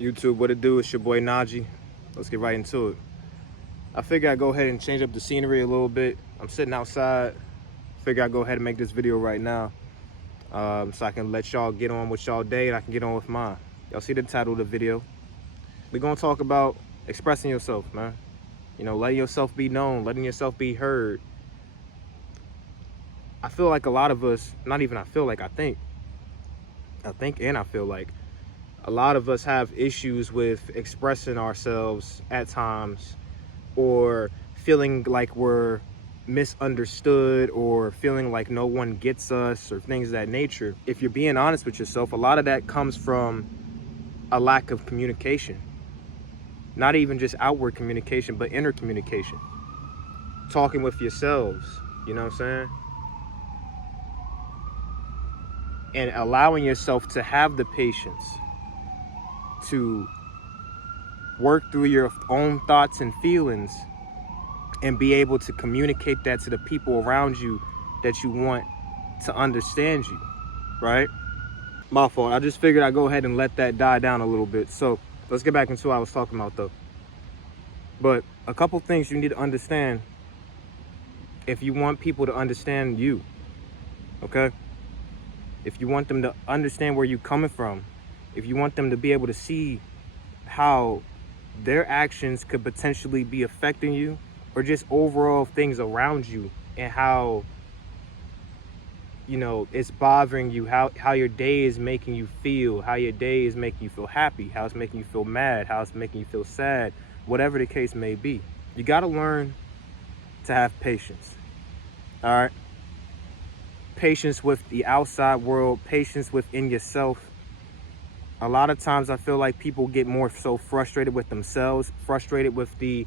YouTube, what it do? It's your boy Najee. Let's get right into it. I figure I'd go ahead and change up the scenery a little bit. I'm sitting outside. Figure I'd go ahead and make this video right now, so I can let y'all get on with y'all day and I can get on with mine. Y'all see the title of the video. We're gonna talk about expressing yourself, man. You know, letting yourself be known, letting yourself be heard. I feel like a lot of us, not even I feel like, I think and I feel like a lot of us have issues with expressing ourselves at times, or feeling like we're misunderstood, or feeling like no one gets us, or things of that nature. If you're being honest with yourself, a lot of that comes from a lack of communication. Not even just outward communication, but inner communication. Talking with yourselves, you know what I'm saying? And allowing yourself to have the patience to work through your own thoughts and feelings and be able to communicate that to the people around you that you want to understand you, right? My fault. I just figured I'd go ahead and let that die down a little bit. So let's get back into what I was talking about though. But a couple things you need to understand if you want people to understand you, okay? If you want them to understand where you're coming from, if you want them to be able to see how their actions could potentially be affecting you, or just overall things around you, and how, you know, it's bothering you, how your day is making you feel, how your day is making you feel happy, how it's making you feel mad, how it's making you feel sad, whatever the case may be. You got to learn to have patience, all right? Patience with the outside world, patience within yourself. A lot of times I feel like people get more so frustrated with themselves, frustrated with the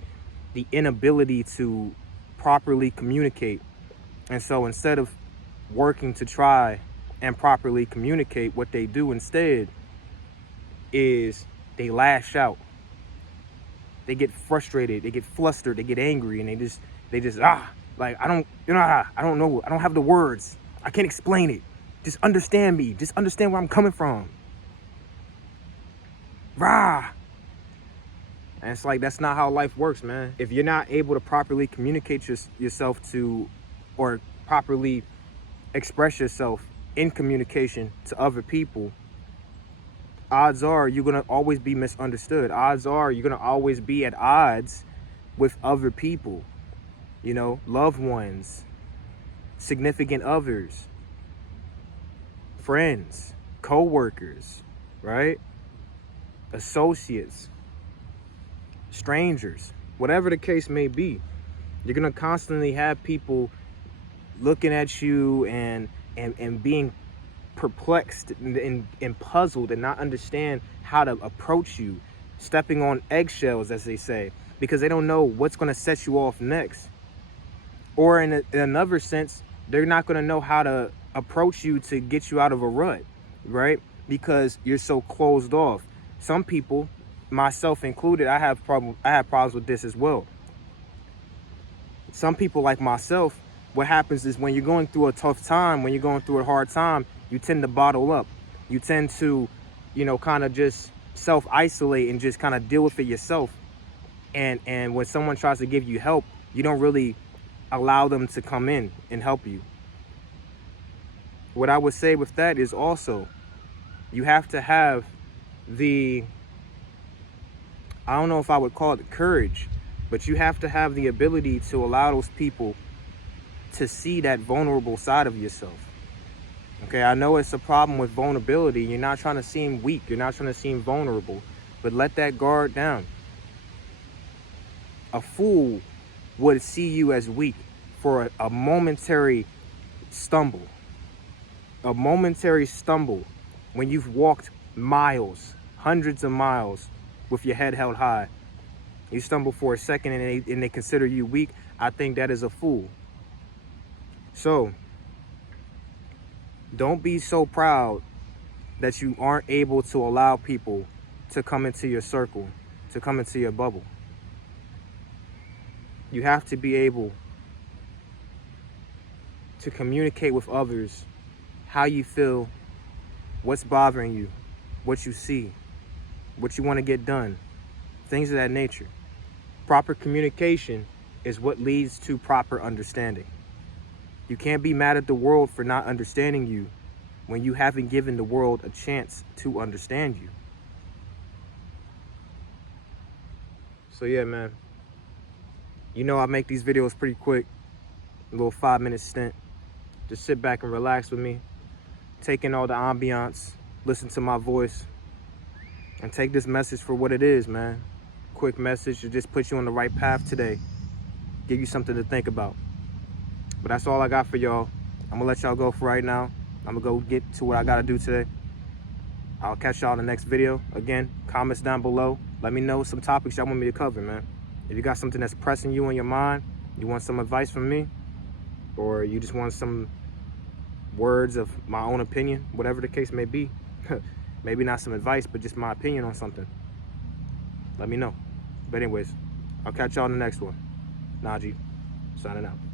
inability to properly communicate. And so instead of working to try and properly communicate, what they do instead is they lash out. They get frustrated, they get flustered, they get angry, and they just like, I don't know, I don't have the words. I can't explain it. Just understand me. Just understand where I'm coming from. Rah. And it's like, that's not how life works, man. If you're not able to properly communicate yourself to, or properly express yourself in communication to other people, odds are you're going to always be misunderstood. Odds are you're going to always be at odds with other people, you know, loved ones, significant others, friends, co-workers, right? Associates, strangers, whatever the case may be. You're gonna constantly have people looking at you and being perplexed and puzzled, and not understand how to approach you, stepping on eggshells, as they say, because they don't know what's gonna set you off next. Or in another sense, they're not gonna know how to approach you to get you out of a rut, right? Because you're so closed off. Some people, myself included, I have problems with this as well. Some people like myself, what happens is when you're going through a tough time, when you're going through a hard time, you tend to bottle up. You tend to, you know, kind of just self-isolate and just kind of deal with it yourself. And when someone tries to give you help, you don't really allow them to come in and help you. What I would say with that is also, you have to have I don't know if I would call it courage, but you have to have the ability to allow those people to see that vulnerable side of yourself. Okay, I know it's a problem with vulnerability. You're not trying to seem weak. You're not trying to seem vulnerable, but let that guard down. A fool would see you as weak for a momentary stumble. A momentary stumble when you've walked miles, hundreds of miles with your head held high. You stumble for a second and they consider you weak. I think that is a fool. So don't be so proud that you aren't able to allow people to come into your circle, to come into your bubble. You have to be able to communicate with others how you feel, what's bothering you, what you see, what you want to get done, things of that nature. Proper communication is what leads to proper understanding. You can't be mad at the world for not understanding you when you haven't given the world a chance to understand you. So yeah, man. You know I make these videos pretty quick, a little 5-minute stint. Just sit back and relax with me, take in all the ambiance, listen to my voice, and take this message for what it is, man. Quick message to just put you on the right path today, give you something to think about. But that's all I got for y'all. I'm gonna let y'all go for right now. I'm gonna go get to what I gotta do today. I'll catch y'all in the next video. Again, comments down below. Let me know some topics y'all want me to cover, man. If you got something that's pressing you on your mind, you want some advice from me, or you just want some words of my own opinion, whatever the case may be. Maybe not some advice, but just my opinion on something. Let me know. But anyways, I'll catch y'all in the next one. Najee, signing out.